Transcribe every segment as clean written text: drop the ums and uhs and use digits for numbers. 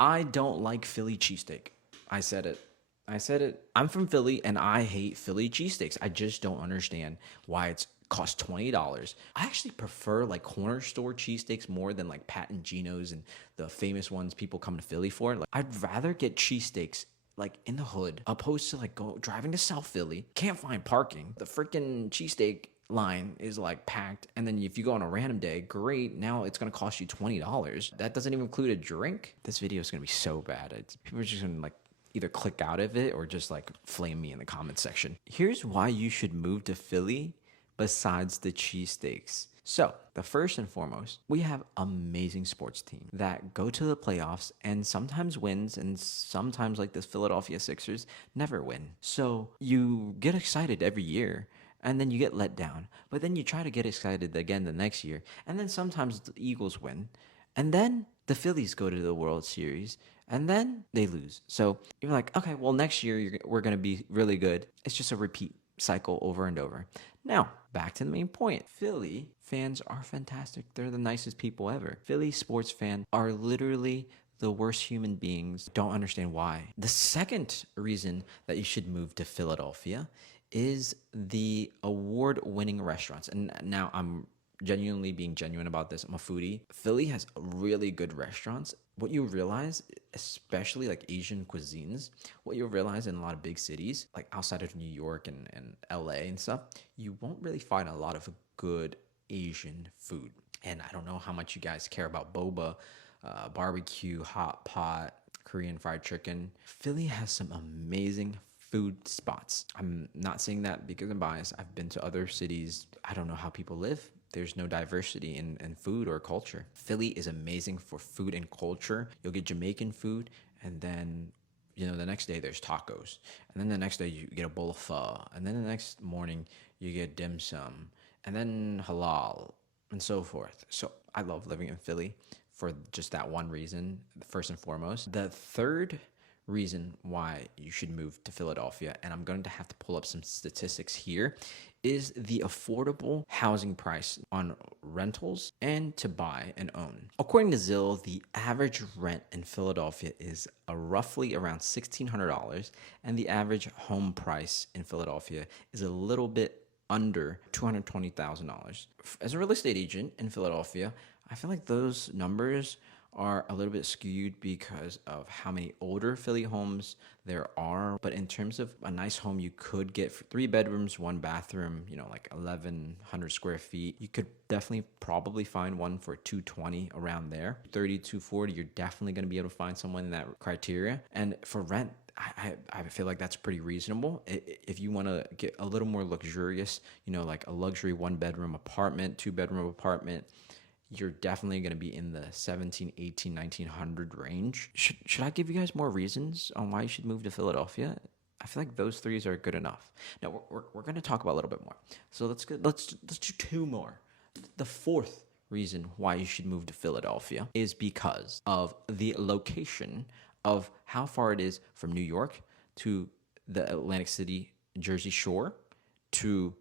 I don't like Philly cheesesteak. I said it. I said it. I'm from Philly and I hate Philly cheesesteaks. I just don't understand why it's cost $20. I actually prefer like corner store cheesesteaks more than like Pat and Gino's and the famous ones people come to Philly for. Like I'd rather get cheesesteaks like in the hood opposed to like go driving to South Philly. Can't find parking. The freaking cheesesteak line is like packed, and then if you go on a random day, great, now it's going to cost you $20. That doesn't even include a drink. This video is going to be so bad. People are just going to like either click out of it or just like flame me in the comment section. Here's why you should move to Philly besides the cheesesteaks. So, the first and foremost, we have amazing sports team that go to the playoffs and sometimes wins, and sometimes like the Philadelphia Sixers never win. So, you get excited every year and then you get let down. But then you try to get excited again the next year, and then sometimes the Eagles win. And then the Phillies go to the World Series, and then they lose. So you're like, okay, well, next year we're going to be really good. It's just a repeat cycle over and over. Now, back to the main point. Philly fans are fantastic. They're the nicest people ever. Philly sports fans are literally the worst human beings. Don't understand why. The second reason that you should move to Philadelphia is the award-winning restaurants. And now I'm genuinely being genuine about this. I'm a foodie. Philly has really good restaurants. What you realize, especially like Asian cuisines, what you'll realize in a lot of big cities, like outside of New York and LA and stuff, you won't really find a lot of good Asian food. And I don't know how much you guys care about boba, barbecue, hot pot, Korean fried chicken. Philly has some amazing food spots. I'm not saying that because I'm biased. I've been to other cities. I don't know how people live. There's no diversity in food or culture. Philly is amazing for food and culture. You'll get Jamaican food, and then the next day there's tacos, and then the next day you get a bowl of pho, and then the next morning you get dim sum, and then halal, and so forth. So I love living in Philly for just that one reason, first and foremost. The third reason why you should move to Philadelphia, and I'm going to have to pull up some statistics here, is the affordable housing price on rentals and to buy and own. According to Zillow, the average rent in Philadelphia is roughly around $1,600, and the average home price in Philadelphia is a little bit under $220,000. As a real estate agent in Philadelphia, I feel like those numbers are a little bit skewed because of how many older Philly homes there are. But in terms of a nice home you could get for 3 bedrooms, 1 bathroom, like 1,100 square feet, you could definitely probably find one for 220 around there. 30, 240, you're definitely going to be able to find someone in that criteria. And for rent, I feel like that's pretty reasonable. If you want to get a little more luxurious, like a luxury 1-bedroom apartment, 2-bedroom apartment, you're definitely going to be in the 17, 18, 1900 range. Should I give you guys more reasons on why you should move to Philadelphia? I feel like those 3 are good enough. Now we're going to talk about a little bit more. So let's do 2 more. The fourth reason why you should move to Philadelphia is because of the location of how far it is from New York to the Atlantic City, Jersey Shore to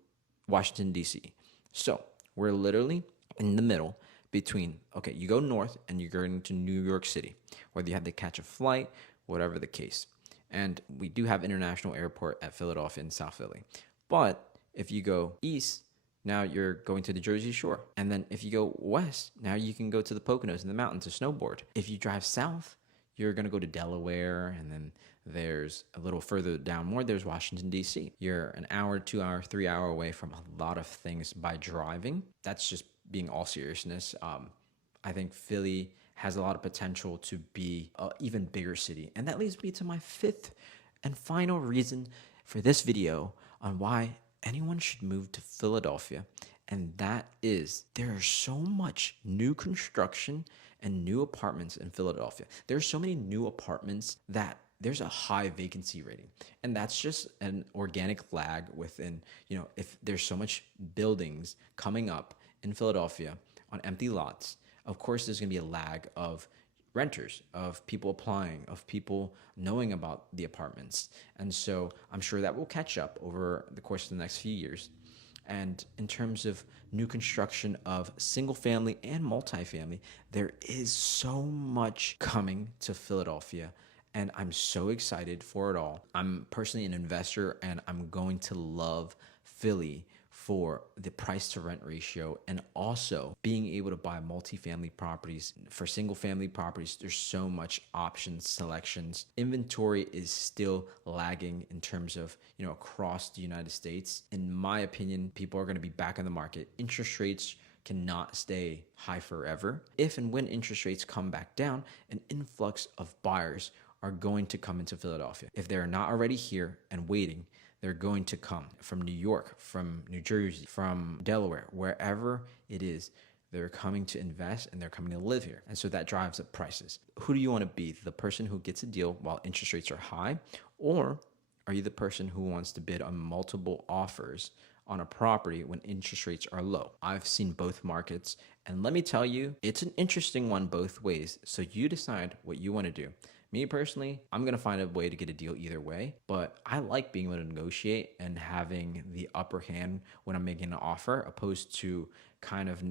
Washington, D.C. So we're literally in the middle between, okay, you go north and you're going to New York City, whether you have to catch a flight, whatever the case. And we do have international airport at Philadelphia and South Philly. But if you go east, now you're going to the Jersey Shore. And then if you go west, now you can go to the Poconos and the mountains to snowboard. If you drive south, you're going to go to Delaware, and then there's a little further down more, there's Washington, D.C. You're an hour, 2 hour, 3 hour away from a lot of things by driving. That's just being all seriousness. I think Philly has a lot of potential to be an even bigger city. And that leads me to my 5th and final reason for this video on why anyone should move to Philadelphia. And that is there's so much new construction and new apartments in Philadelphia. There's so many new apartments that there's a high vacancy rating. And that's just an organic lag within, if there's so much buildings coming up in Philadelphia on empty lots, of course there's going to be a lag of renters, of people applying, of people knowing about the apartments. And so I'm sure that will catch up over the course of the next few years. And in terms of new construction of single family and multifamily, there is so much coming to Philadelphia. And I'm so excited for it all. I'm personally an investor and I'm going to love Philly for the price to rent ratio and also being able to buy multifamily properties. For single family properties, there's so much options, selections. Inventory is still lagging in terms of, across the United States. In my opinion, people are going to be back in the market. Interest rates cannot stay high forever. If and when interest rates come back down, an influx of buyers are going to come into Philadelphia. If they're not already here and waiting, they're going to come from New York, from New Jersey, from Delaware, wherever it is. They're coming to invest and they're coming to live here. And so that drives up prices. Who do you want to be? The person who gets a deal while interest rates are high? Or are you the person who wants to bid on multiple offers on a property when interest rates are low? I've seen both markets. And let me tell you, it's an interesting one both ways. So you decide what you want to do. Me personally, I'm going to find a way to get a deal either way, but I like being able to negotiate and having the upper hand when I'm making an offer opposed to kind of,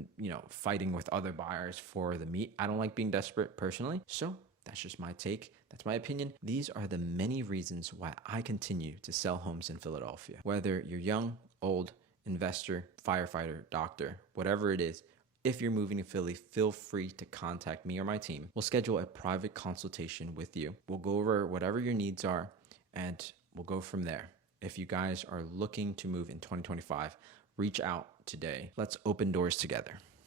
fighting with other buyers for the meat. I don't like being desperate personally. So that's just my take. That's my opinion. These are the many reasons why I continue to sell homes in Philadelphia. Whether you're young, old, investor, firefighter, doctor, whatever it is, if you're moving to Philly, feel free to contact me or my team. We'll schedule a private consultation with you. We'll go over whatever your needs are, and we'll go from there. If you guys are looking to move in 2025, reach out today. Let's open doors together.